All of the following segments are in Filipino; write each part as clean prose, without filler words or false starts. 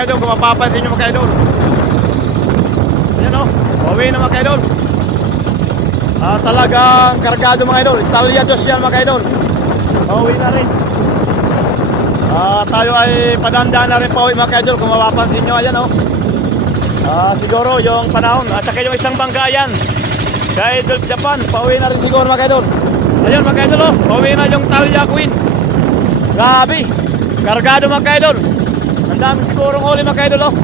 Idol, kung mapapansin nyo mga idol. Ayan o, pauwi na mga idol. Talagang kargado mga idol. Italia Diyos yan mga idol. Pauwi na rin. Tayo ay padanda na rin pauwi mga idol. Kung mapapansin nyo, ayan o. Siguro yung panahon at saka yung isang bangga yan kay Idol Japan, pauwi na rin siguro mga idol. Ayan mga idol o, pauwi na yung Italia Queen. Grabe, kargado mga idol. Ang dami sigurong huli mga idol oh.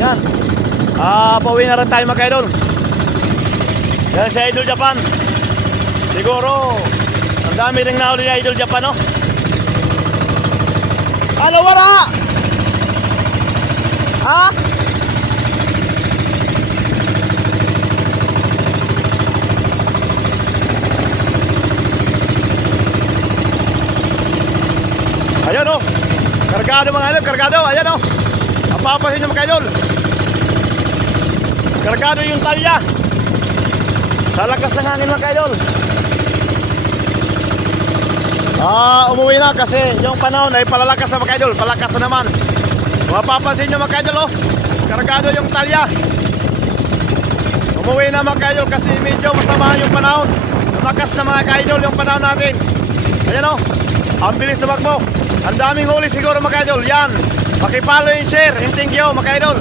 Yan. Pauwi na rin tayo mga idol. Yan si Idol Japan. Siguro ang dami rin nahuli ni Idol Japan oh. Ano wala? Ha? Ayan o, kargado mga idol, kargado, ayan o. Napapasin nyo mga idol. Kargado yung talya. Sa lakas ng hangin mga idol. Umuwi na kasi yung panahon ay palalakas na mga idol, palakas na naman. Mapapansin nyo mga idol o, kargado yung talya. Umuwi na mga idol kasi medyo masama yung panahon. Lumakas na mga idol yung panahon natin. Ayan o, ang bilis na magmo. Ang daming huli siguro mga idol. Yan, pakipalo and share and thank you mga idol.